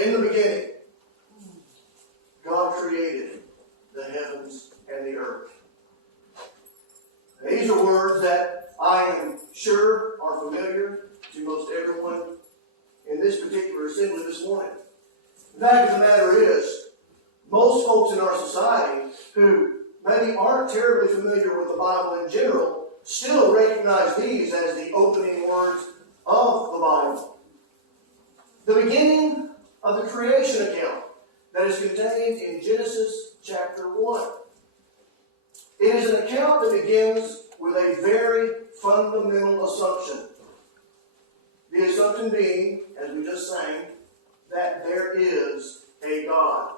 In the beginning, God created the heavens and the earth. These are words that I am sure are familiar to most everyone in this particular assembly this morning. The fact of the matter is, most folks in our society who maybe aren't terribly familiar with the Bible in general still recognize these as the opening words of the Bible. The beginning of the creation account that is contained in Genesis chapter 1. It is an account that begins with a very fundamental assumption. The assumption being, as we just sang, that there is a God.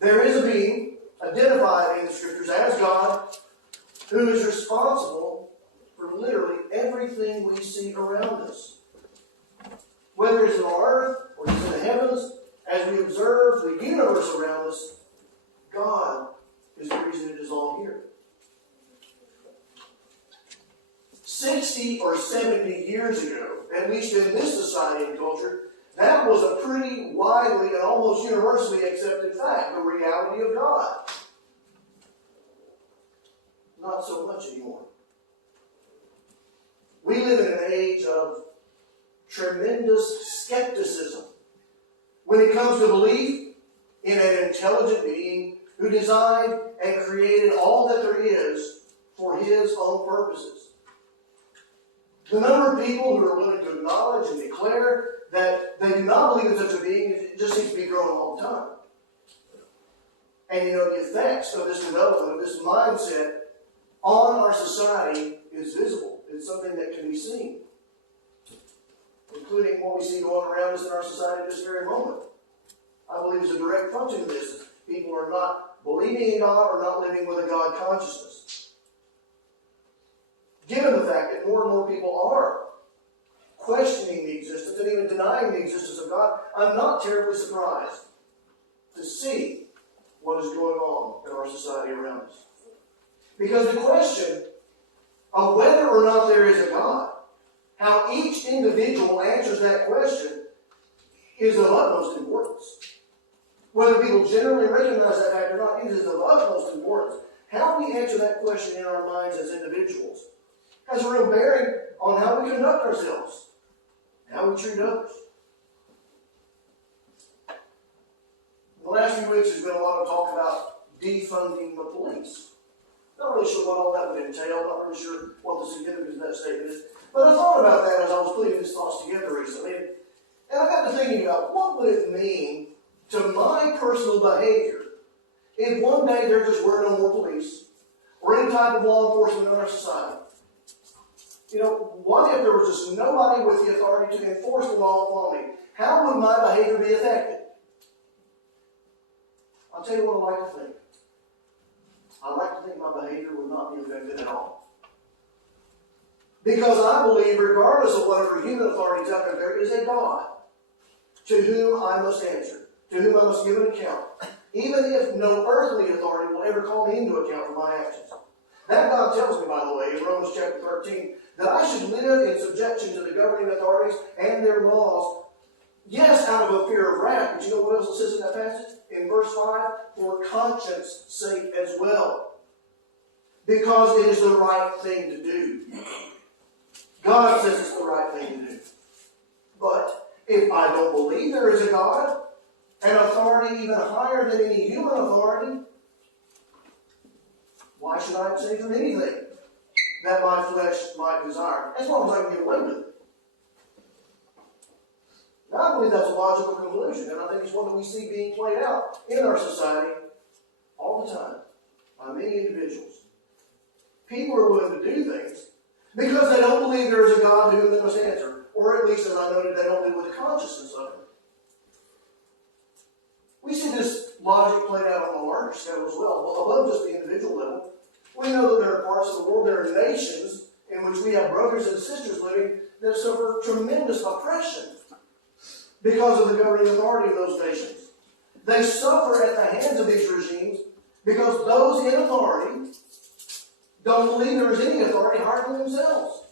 There is a being identified in the Scriptures as God who is responsible for literally everything we see around us. Whether it's on earth or it's in the heavens, as we observe the universe around us, God is the reason it is all here. 60 or 70 years ago, at least in this society and culture, that was a pretty widely and almost universally accepted fact, the reality of God. Not so much anymore. We live in an age of tremendous skepticism when it comes to belief in an intelligent being who designed and created all that there is for His own purposes. The number of people who are willing to acknowledge and declare that they do not believe in such a being, it just seems to be growing all the time. And you know, the effects of this development, of this mindset on our society is visible. It's something that can be seen, including what we see going around us in our society at this very moment. I believe it's a direct function of this. People are not believing in God or not living with a God consciousness. Given the fact that more and more people are questioning the existence and even denying the existence of God, I'm not terribly surprised to see what is going on in our society around us. Because the question of whether or not there is a God, how each individual answers that question, is of utmost importance. Whether people generally recognize that fact or not, it is of utmost importance. How we answer that question in our minds as individuals has a real bearing on how we conduct ourselves, how we treat others. In the last few weeks, there's been a lot of talk about defunding the police. Not really sure what all that would entail. Not really sure what the significance of that statement is. But I thought about that as I was putting these thoughts together recently. And I got to thinking about what would it mean to my personal behavior if one day there just were no more police or any type of law enforcement in our society. You know, what if there was just nobody with the authority to enforce the law upon me? How would my behavior be affected? I'll tell you what I like to think. I like to think my behavior would not be affected at all. Because I believe, regardless of whatever human authority is out there is a God to whom I must answer, to whom I must give an account, even if no earthly authority will ever call me into account for my actions. That God tells me, by the way, in Romans chapter 13, that I should live in subjection to the governing authorities and their laws, yes, out of a fear of wrath, but you know what else it says in that passage? In verse 5, for conscience sake as well. Because it is the right thing to do. God says it's the right thing to do. But if I don't believe there is a God, an authority even higher than any human authority, why should I abstain from anything that my flesh might desire? As long as I can get away with it. Now, I believe that's a logical conclusion, and I think it's one that we see being played out in our society all the time by many individuals. People are willing to do things because they don't believe there is a God to whom they must answer, or at least, as I noted, they don't live with the consciousness of it. We see this logic played out on a larger scale as well, above just the individual level. We know that there are parts of the world, there are nations in which we have brothers and sisters living that suffer tremendous oppression because of the governing authority of those nations. They suffer at the hands of these regimes because those in authority don't believe there is any authority higher than themselves.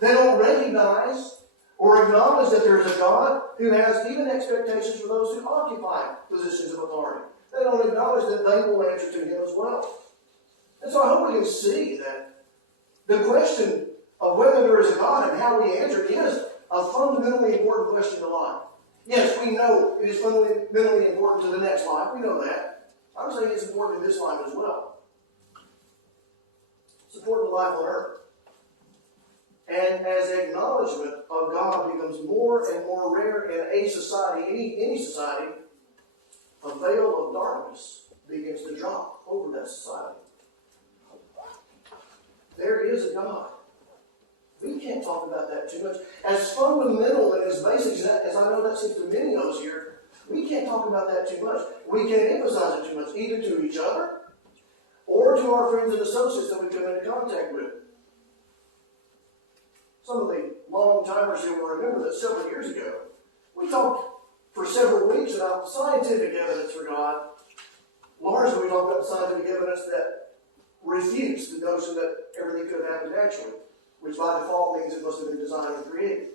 They don't recognize or acknowledge that there is a God who has even expectations for those who occupy positions of authority. They don't acknowledge that they will answer to Him as well. And so I hope we can see that the question of whether there is a God and how we answer is a fundamentally important question to life. Yes, we know it is fundamentally important to the next life. We know that. I'm saying it's important in this life as well. It's important to life on earth. And as acknowledgement of God becomes more and more rare in a society, any society, a veil of darkness begins to drop over that society. There is a God. We can't talk about that too much. As fundamental and as basic as I know that seems to many of us here, we can't talk about that too much. We can't emphasize it too much, either to each other or to our friends and associates that we come into contact with. Some of the long-timers here will remember that several years ago, we talked for several weeks about scientific evidence for God. Largely, we talked about the scientific evidence that refutes the notion that everything could have happened naturally, which by default means it must have been designed and created.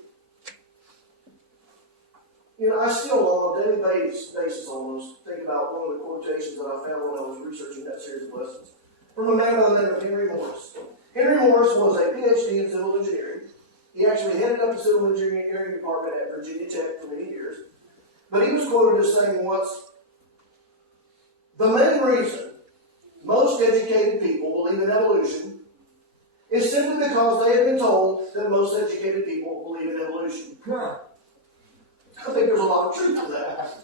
You know, I still, on a daily basis almost, think about one of the quotations that I found when I was researching that series of lessons from a man by the name of Henry Morris. Henry Morris was a PhD in civil engineering. He actually headed up the civil engineering department at Virginia Tech for many years. But he was quoted as saying once, "The main reason most educated people believe in evolution is simply because they have been told that most educated people believe in evolution." I think there's a lot of truth to that.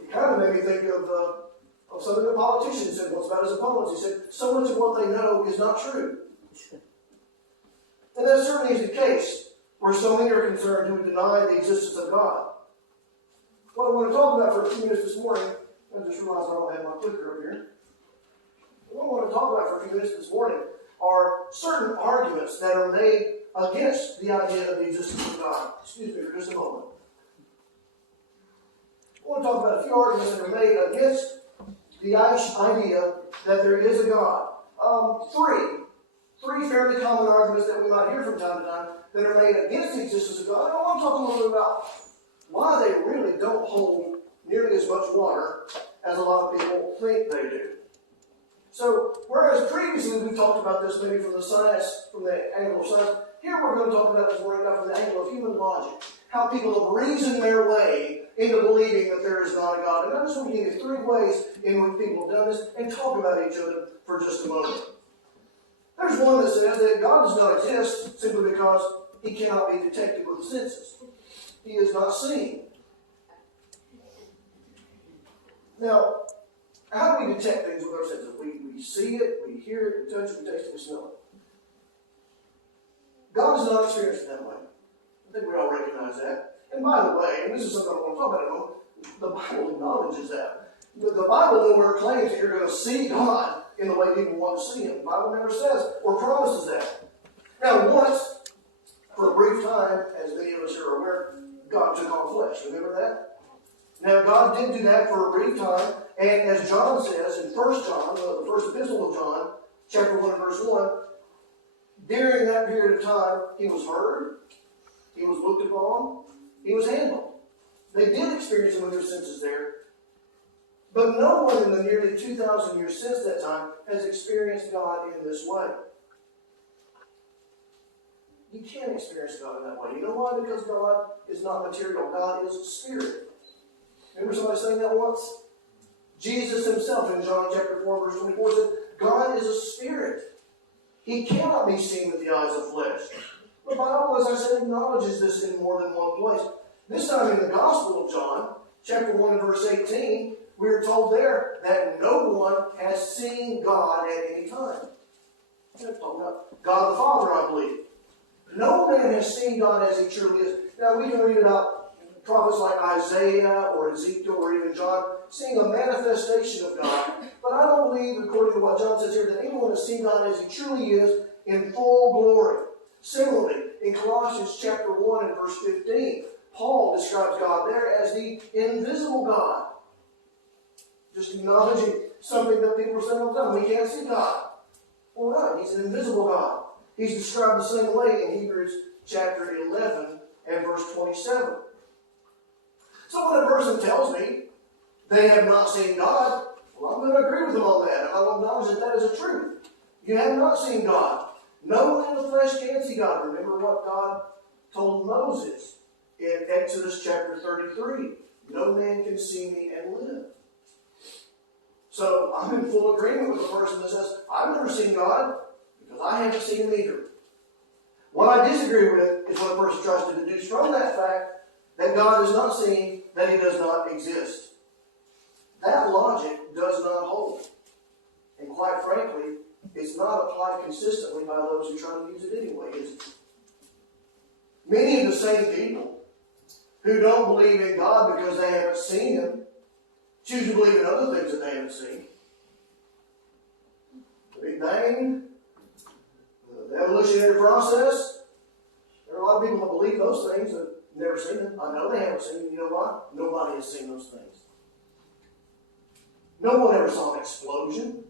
It kind of made me think of something a politician said once about his opponents. He said, so much of what they know is not true. And that certainly is the case where so many are concerned who deny the existence of God. What I want to talk about for a few minutes this morning, I just realized I don't have my clicker up here. What I want to talk about for a few minutes this morning are certain arguments that are made against the idea of the existence of God. Excuse me for just a moment. I want to talk about a few arguments that are made against the idea that there is a God. Three fairly common arguments that we might hear from time to time that are made against the existence of God. I want to talk a little bit about why they really don't hold nearly as much water as a lot of people think they do. So, whereas previously we talked about this maybe from the angle of science, here we're going to talk about this more from the angle of human logic. How people have reasoned their way into believing that there is not a God. And I just want to give you 3 ways in which people have done this and talk about each other for just a moment. There's one that says that God does not exist simply because He cannot be detected with the senses. He is not seen. Now, how do we detect things with our senses? We see it, we hear it, we touch it, we taste it, we smell it. God is not experienced in that way. I think we all recognize that. And by the way, and this is something I want to talk about in a moment, the Bible acknowledges that. The Bible nowhere claims that you're going to see God in the way people want to see Him. The Bible never says or promises that. Now, once, for a brief time, as many of us are aware, God took on flesh. Remember that? Now, God did do that for a brief time, and as John says in 1 John, the first epistle of John, chapter 1 and verse 1, during that period of time, He was heard, He was looked upon, He was handled. They did experience Him with their senses there, but no one in the nearly 2,000 years since that time has experienced God in this way. You can't experience God in that way. You know why? Because God is not material. God is spirit. Remember somebody saying that once? Jesus Himself in John chapter 4 verse 24 said, God is a spirit. He cannot be seen with the eyes of flesh. The Bible, as I said, acknowledges this in more than one place. This time in the Gospel of John, chapter 1 and verse 18, we are told there that no one has seen God at any time. That's talking about God the Father, I believe. No man has seen God as He truly is. Now, we can read about prophets like Isaiah or Ezekiel or even John seeing a manifestation of God. But I don't believe, according to what John says here, that anyone has seen God as He truly is in full glory. Similarly, in Colossians chapter 1 and verse 15, Paul describes God there as the invisible God. Just acknowledging something that people are saying all the time. We can't see God. All right, He's an invisible God. He's described the same way in Hebrews chapter 11 and verse 27. So when a person tells me they have not seen God, well, I'm going to agree with them on that. I will acknowledge that that is a truth. You have not seen God. No one in the flesh can see God. Remember what God told Moses in Exodus chapter 33. No man can see me and live. So I'm in full agreement with the person that says, I've never seen God because I haven't seen him either. What I disagree with is when a person tries to deduce from that fact that God is not seen, that he does not exist. That logic does not hold. And quite frankly, it's not applied consistently by those who try to use it anyway, is it? Many of the same people who don't believe in God because they haven't seen him choose to believe in other things that they haven't seen. The Big Bang, the evolutionary process. There are a lot of people that believe those things that have never seen them. I know they haven't seen them. You know why? Nobody has seen those things. No one ever saw an explosion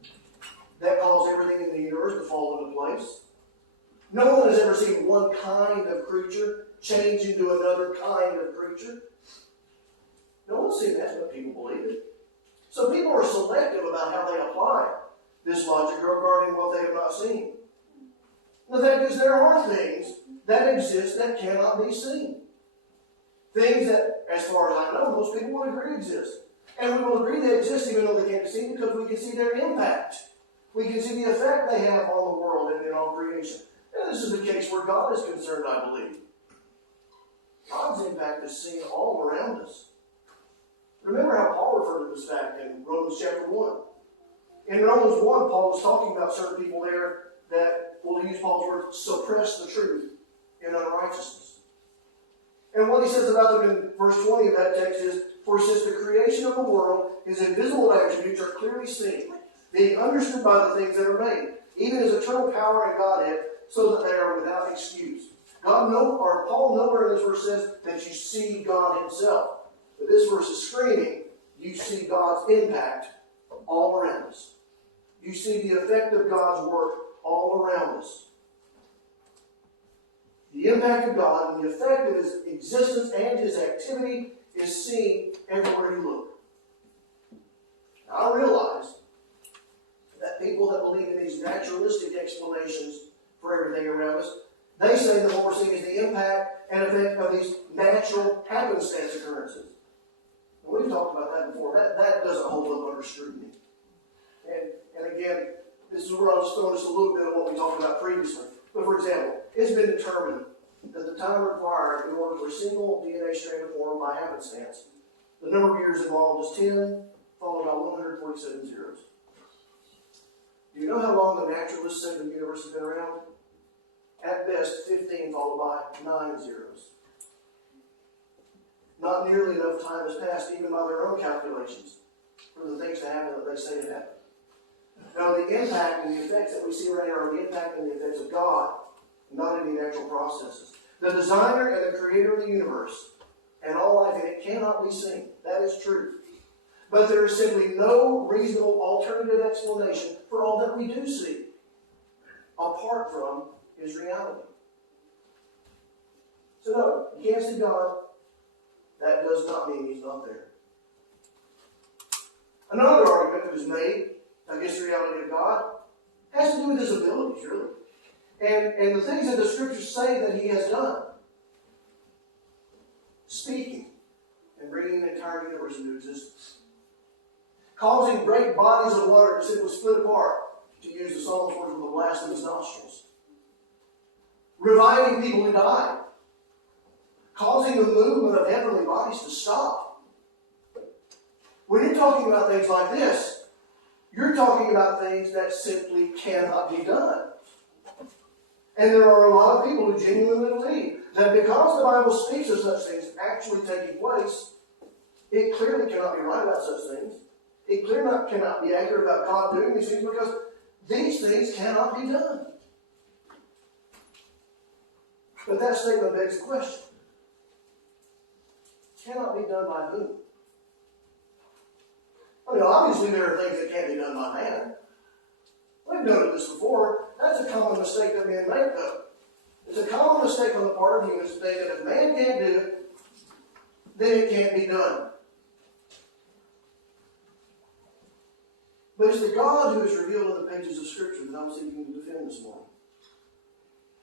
that caused everything in the universe to fall into place. No one has ever seen one kind of creature change into another kind of creature. No one's seen that, but people believe it. So people are selective about how they apply this logic regarding what they have not seen. The fact is, there are things that exist that cannot be seen. Things that, as far as I know, most people would agree exist. And we will agree they exist even though they can't be seen because we can see their impact. We can see the effect they have on the world and in all creation. And this is the case where God is concerned, I believe. God's impact is seen all around us. Remember how Paul referred to this fact in Romans chapter 1. In Romans 1, Paul was talking about certain people there that, well, to use Paul's word, suppress the truth in unrighteousness. And what he says about them in verse 20 of that text is, for since the creation of the world, his invisible attributes are clearly seen, being understood by the things that are made, even his eternal power and Godhead, so that they are without excuse. Paul nowhere in this verse says that you see God himself. But this verse is screaming, you see God's impact all around us. You see the effect of God's work all around us. The impact of God and the effect of his existence and his activity is seen everywhere you look. Now, I realize that people that believe in these naturalistic explanations for everything around us, they say that what we're seeing is the impact and effect of these natural happenstance occurrences. And we've talked about that before. That doesn't hold up under scrutiny. And again, this is where I was throwing just a little bit of what we talked about previously. But for example, it's been determined that the time required in order for a single DNA strand to form by happenstance, the number of years involved is 10, followed by 147 zeros. Do you know how long the naturalists say the universe has been around? At best, 15 followed by 9 zeros. Not nearly enough time has passed, even by their own calculations, for the things to happen that they say have happened. Now, the impact and the effects that we see right here are the impact and the effects of God, not any natural processes. The designer and the creator of the universe and all life in it cannot be seen. That is true. But there is simply no reasonable alternative explanation for all that we do see, apart from his reality. So no, you can't see God. That does not mean he's not there. Another argument that is made against the reality of God has to do with his abilities, really. And the things that the scriptures say that he has done. Speaking and bringing the entire universe into existence. Causing great bodies of water to simply split apart, to use the Psalm's words, with the blast of his nostrils. Reviving people who died. Causing the movement of heavenly bodies to stop. When you're talking about things like this, you're talking about things that simply cannot be done. And there are a lot of people who genuinely believe that because the Bible speaks of such things actually taking place, it clearly cannot be right about such things. It clearly cannot be accurate about God doing these things because these things cannot be done. But that statement begs the question. Cannot be done by whom? I mean, obviously there are things that can't be done by man. We've noted this before. That's a common mistake that men make, though. It's a common mistake on the part of humans to think that if man can't do it, then it can't be done. But it's the God who is revealed in the pages of Scripture that I'm seeking to defend this morning.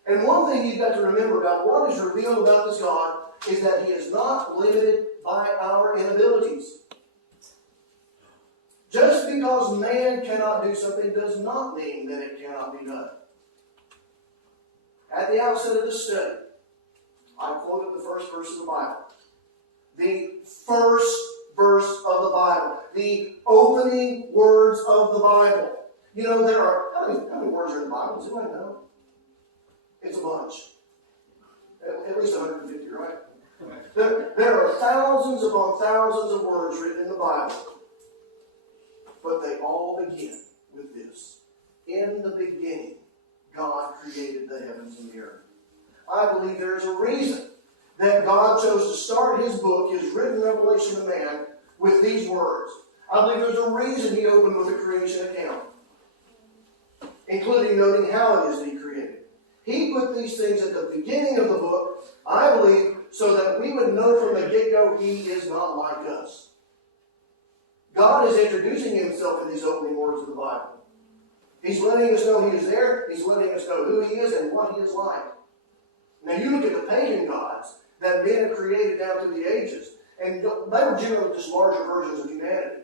And one thing you've got to remember about what is revealed about this God is that He is not limited by our inabilities. Just because man cannot do something does not mean that it cannot be done. At the outset of this study, I quoted the first verse of the Bible. The first verse of the Bible. The opening words of the Bible. You know, there are, how many words are in the Bible? Does anybody know? It's a bunch. At least 150, right? There are thousands upon thousands of words written in the Bible. But they all begin with this. In the beginning, God created the heavens and the earth. I believe there is a reason that God chose to start His book, His written revelation to man, with these words. I believe there's a reason He opened with a creation account, including noting how it is that He created. He put these things at the beginning of the book, I believe, so that we would know from the get-go He is not like us. God is introducing Himself in these opening words of the Bible. He's letting us know He is there. He's letting us know who He is and what He is like. Now you look at the pagan gods that men have created down through the ages, and they were generally just larger versions of humanity.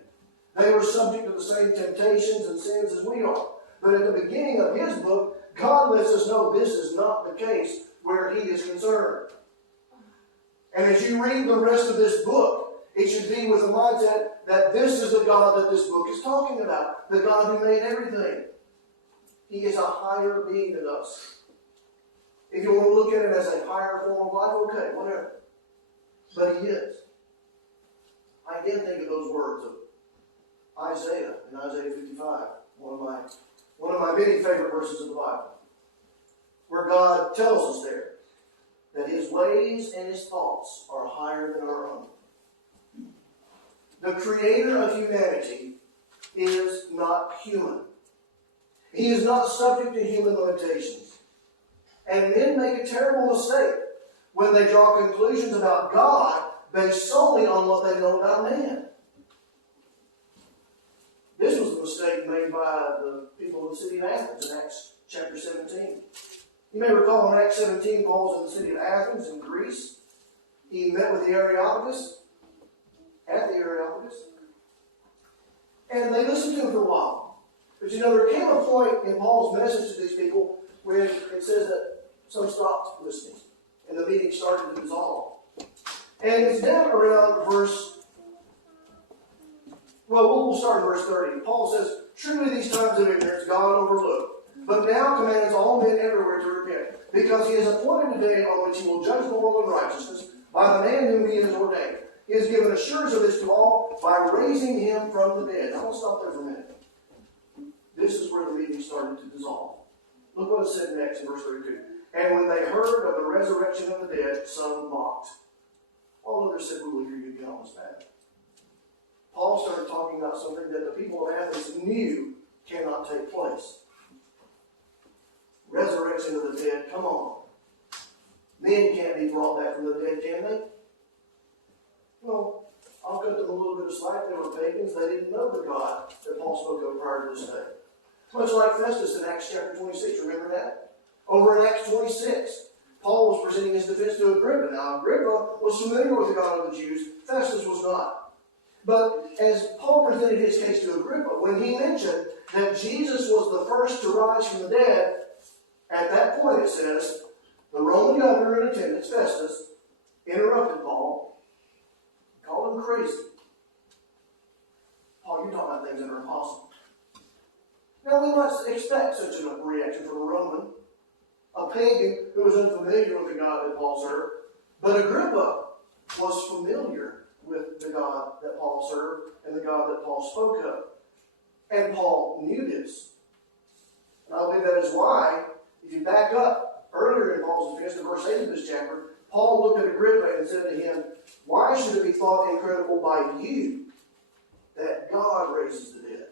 They were subject to the same temptations and sins as we are. But at the beginning of His book, God lets us know this is not the case where He is concerned. And as you read the rest of this book, it should be with the mindset that this is the God that this book is talking about. The God who made everything. He is a higher being than us. If you want to look at it as a higher form of life, okay, whatever. But He is. I again think of those words of Isaiah in Isaiah 55, one of my many favorite verses of the Bible, where God tells us there that His ways and His thoughts are higher than our own. The Creator of humanity is not human. He is not subject to human limitations. And men make a terrible mistake when they draw conclusions about God based solely on what they know about man. This was the mistake made by the people of the city of Athens in Acts chapter 17. You may recall in Acts 17, Paul's in the city of Athens in Greece. He met with the Areopagus, at the Areopagus, and they listened to him for a while. But you know, there came a point in Paul's message to these people when it says that some stopped listening, and the meeting started to dissolve. And it's down around we'll start in verse 30. Paul says, "Truly these times of ignorance God overlooked, but now commands all men everywhere to repent, because He has appointed a day on which He will judge the world in righteousness by the man whom He has ordained. He has given assurance of this to all by raising Him from the dead." Now we'll stop there for a minute. This is where the meeting started to dissolve. Look what it said next in verse 32. "And when they heard of the resurrection of the dead, some mocked, while others said, 'We will hear you again on this matter.'" Paul started talking about something that the people of Athens knew cannot take place. Resurrection of the dead, come on. Men can't be brought back from the dead, can they? Well, I'll cut them a little bit of slack. They were pagans. They didn't know the God that Paul spoke of prior to this day. Much like Festus in Acts chapter 26. Remember that? Over in Acts 26, Paul was presenting his defense to Agrippa. Now, Agrippa was familiar with the God of the Jews. Festus was not. But as Paul presented his case to Agrippa, when he mentioned that Jesus was the first to rise from the dead, at that point it says, the Roman governor in attendance, Festus, interrupted Paul, called him crazy. Paul, you're talking about things that are impossible. Now we must expect such a reaction from a Roman, a pagan who was unfamiliar with the God that Paul served. But Agrippa was familiar with the God that Paul served and the God that Paul spoke of. And Paul knew this. And I believe that is why, if you back up earlier in Paul's defense, in verse 8 of this chapter, Paul looked at Agrippa and said to him, "Why should it be thought incredible by you that God raises the dead?"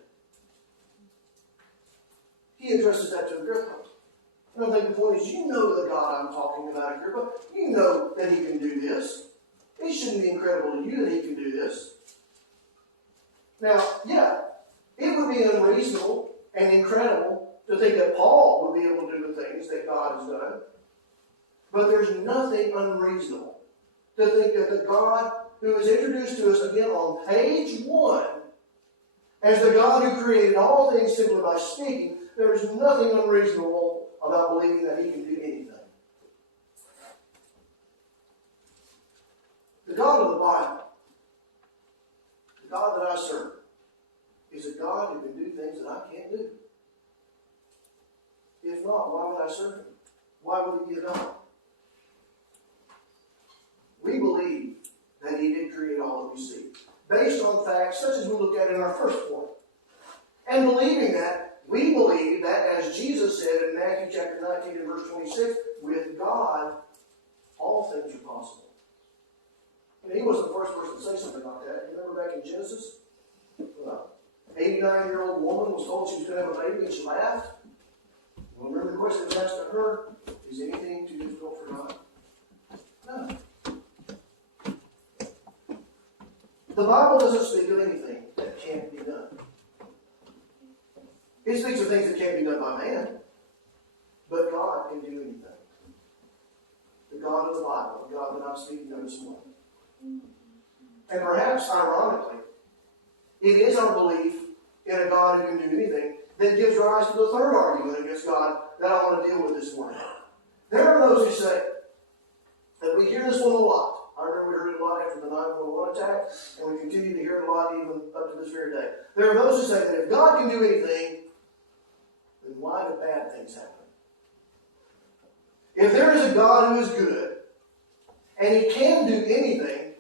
He addresses that to Agrippa. And I think the point is, you know the God I'm talking about here, but you know that He can do this. It shouldn't be incredible to you that He can do this. Now, yeah, it would be unreasonable and incredible to think that Paul would be able to do the things that God has done. But there's nothing unreasonable to think that the God who is introduced to us again on page 1 as the God who created all things simply by speaking, there is nothing unreasonable about believing that He can do anything. The God of the Bible, the God that I serve, is a God who can do things that I can't do. If not, why would I serve Him? Why would He be a God? We believe that He did create all that we see, based on facts such as we looked at in our first point. And believing that, we believe that, as Jesus said in Matthew chapter 19 and verse 26, with God, all things are possible. And He wasn't the first person to say something like that. You remember back in Genesis? An 89-year-old woman was told she was going to have a baby and she laughed. Well, remember the question that was asked of her? Is anything too difficult for God? No. The Bible doesn't speak of anything that can't be done. It speaks of things that can't be done by man. But God can do anything. The God of the Bible, the God that I'm speaking of this morning. And perhaps, ironically, it is our belief in a God who can do anything that gives rise to the third argument against God that I want to deal with this morning. There are those who say that we hear this one a lot. I remember we heard it a lot after the 9/11 attack, and we continue to hear it a lot even up to this very day. There are those who say that if God can do anything, then why do bad things happen? If there is a God who is good, and He can do anything,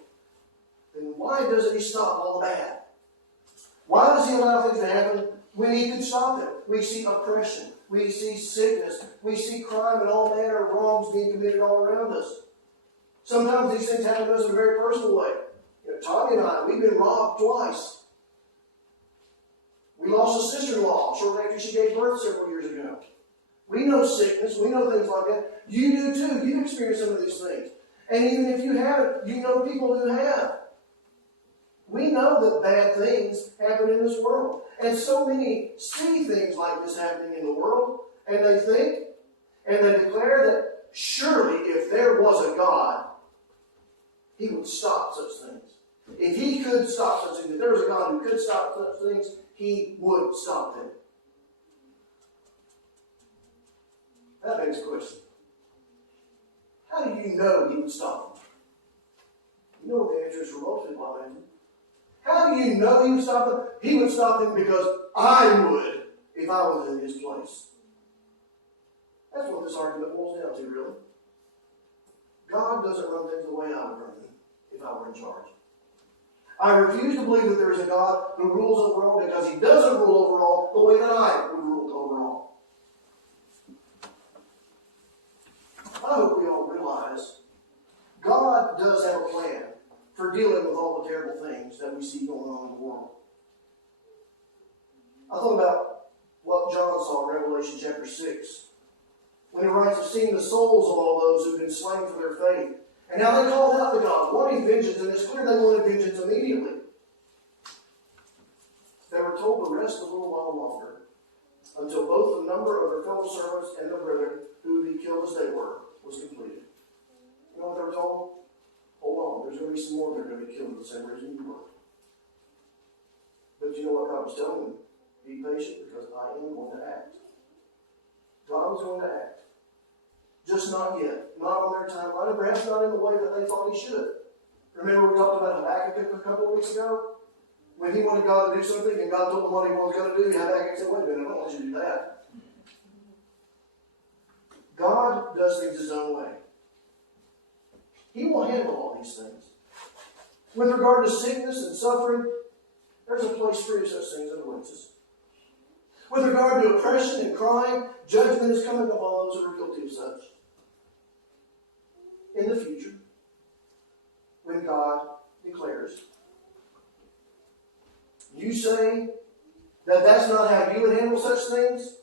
then why doesn't He stop all the bad? Why does He allow things to happen when He could stop them? We see oppression. We see sickness. We see crime and all manner of wrongs being committed all around us. Sometimes these things happen to us in a very personal way. Tommy and I, we've been robbed twice. We lost a sister-in-law shortly after she gave birth several years ago. We know sickness. We know things like that. You do too. You've experienced some of these things. And even if you haven't, you know people who have. We know that bad things happen in this world. And so many see things like this happening in the world, and they think, and they declare that surely if there was a God, He would stop such things. If He could stop such things, if there was a God who could stop such things, He would stop them. That begs a question. How do you know He would stop them? You know what the answer is for most people, I imagine. How do you know He would stop them? He would stop them because I would if I was in His place. That's what this argument boils down to, really. God doesn't run things the way I would run them if I were in charge. I refuse to believe that there is a God who rules over all because He doesn't rule over all the way that I would rule over all. I hope we all realize God does have a plan for dealing with all the terrible things that we see going on in the world. I thought about what John saw in Revelation chapter 6, when he writes of seeing the souls of all those who've been slain for their faith, and how they called out to God, wanting vengeance, and it's clear they wanted vengeance immediately. They were told to rest a little while longer, until both the number of their fellow servants and their brethren who would be killed as they were was completed. You know what they were told? Hold on, there's going to be some more that are going to be killed for the same reason you were. But you know what God was telling them? Be patient because I am going to act. God was going to act. Just not yet. Not on their timeline, and perhaps not in the way that they thought He should. Remember we talked about Habakkuk a couple of weeks ago? When he wanted God to do something and God told him what He was going to do, Habakkuk said, wait a minute, I don't want you to do that. God does things His own way. He will handle all these things. With regard to sickness and suffering, there's a place free of such things that awaits us. With regard to oppression and crime, judgment is coming upon those who are guilty of such. In the future, when God declares, you say that that's not how you would handle such things?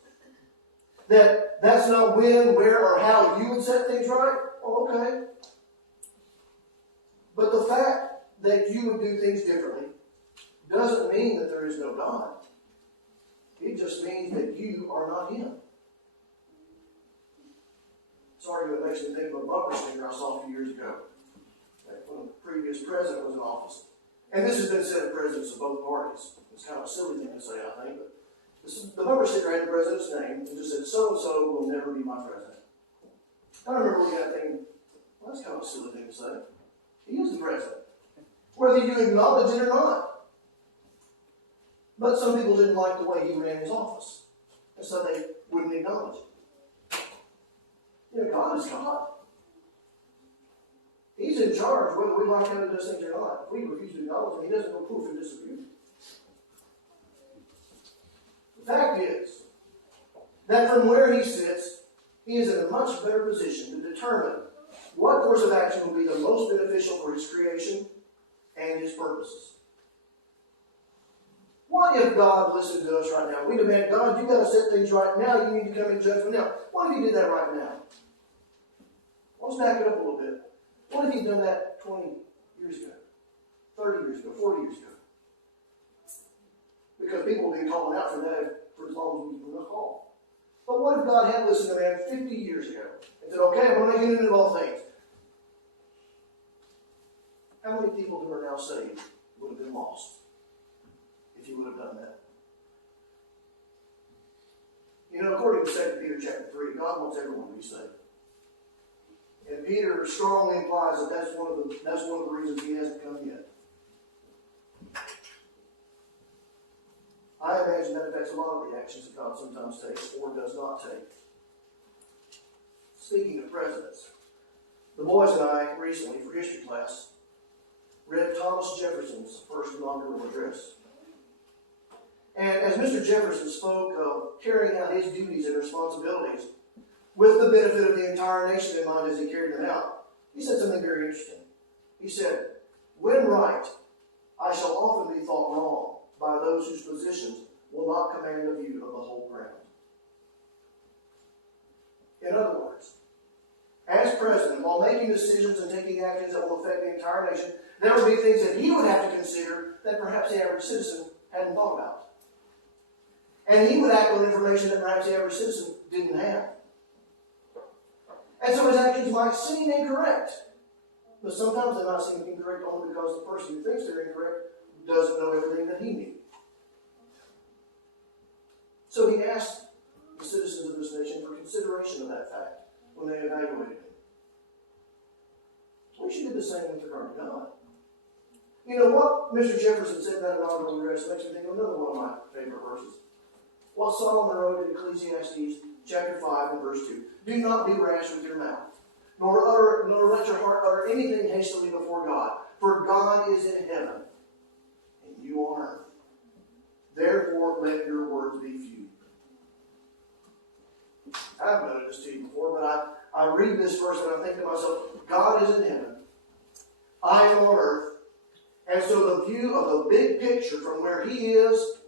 that's not when, where, or how you would set things right, well, okay. But the fact that you would do things differently doesn't mean that there is no God. It just means that you are not Him. Sorry, it makes me think of a bumper sticker I saw a few years ago, when the previous president was in office. And this has been said of presidents of both parties. It's kind of a silly thing to say, I think, but the bumper sticker had the president's name and just said, "So-and-so will never be my president." I remember looking at that thinking, well, that's kind of a silly thing to say. He is the president, whether you acknowledge it or not. But some people didn't like the way he ran his office, and so they wouldn't acknowledge it. You know, God is God. He's in charge, whether we like how he does things or not. If we refuse to acknowledge him, he doesn't go proof and disapprove. The fact is that from where he sits, he is in a much better position to determine what course of action will be the most beneficial for his creation and his purposes. What if God listened to us right now? We demand, God, you've got to set things right now. You need to come in judgment now. What if he did that right now? Let's back it up a little bit. What if he'd done that 20 years ago, 30 years ago, 40 years ago? Because people will be calling out for that for as long as we will call. But what if God had listened to man 50 years ago and said, okay, I'm going to make you into all things? How many people who are now saved would have been lost if he would have done that? You know, according to 2 Peter chapter 3, God wants everyone to be saved. And Peter strongly implies that that's one of the reasons he hasn't come yet. I imagine that affects a lot of the actions that God sometimes takes or does not take. Speaking of presidents, the boys and I recently, for history class, read Thomas Jefferson's first inaugural address. And as Mr. Jefferson spoke of carrying out his duties and responsibilities with the benefit of the entire nation in mind as he carried them out, he said something very interesting. He said, "When right, I shall often be thought wrong by those whose positions will not command a view of the whole ground." In other words, as president, while making decisions and taking actions that will affect the entire nation, there would be things that he would have to consider that perhaps the average citizen hadn't thought about. And he would act on information that perhaps the average citizen didn't have. And so his actions might seem incorrect. But sometimes they might seem incorrect only because the person who thinks they're incorrect doesn't know everything that he knew. So he asked the citizens of this nation for consideration of that fact when they evaluated him. We should do the same with regard to God. You know what Mr. Jefferson said in that inaugural address makes me think of another one of my favorite verses. What Solomon wrote in Ecclesiastes chapter 5 and verse 2. "Do not be rash with your mouth, nor let your heart utter anything hastily before God. For God is in heaven, and you on earth. Therefore let your words be few." I've noted this to you before, but I read this verse and I think to myself, God is in heaven, I am on earth, and so the view of the big picture from where he is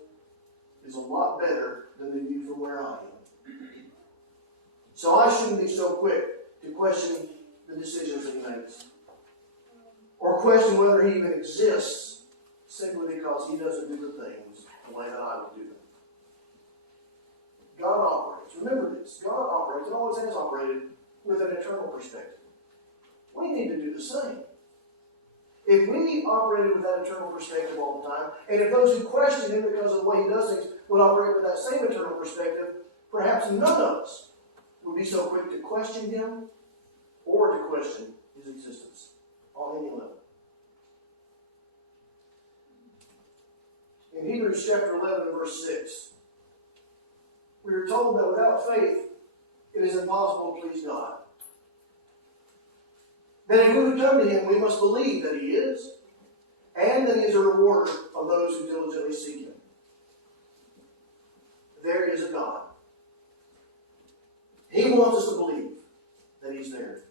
a lot better than the view from where I am. So I shouldn't be so quick to question the decisions that he makes, or question whether he even exists simply because he doesn't do the things the way that I would do them. God operates. Remember this. God operates and always has operated with an eternal perspective. We need to do the same. If we operated with that eternal perspective all the time, and if those who question him because of the way he does things would operate with that same eternal perspective, perhaps none of us would be so quick to question him or to question his existence on any level. In Hebrews chapter 11 and verse 6, we are told that without faith, it is impossible to please God. That if we would come to him, we must believe that he is, and that he is a rewarder of those who diligently seek him. There is a God. He wants us to believe that he's there.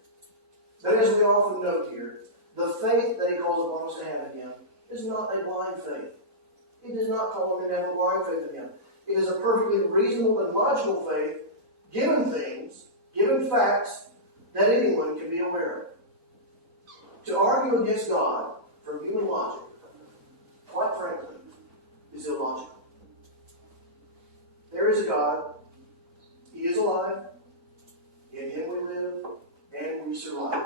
But as we often note here, the faith that he calls upon us to have in him is not a blind faith. He does not call him to have a blind faith in him. It is a perfectly reasonable and logical faith given things, given facts that anyone can be aware of. To argue against God from human logic, quite frankly, is illogical. There is a God. He is alive. In Him we live and we survive.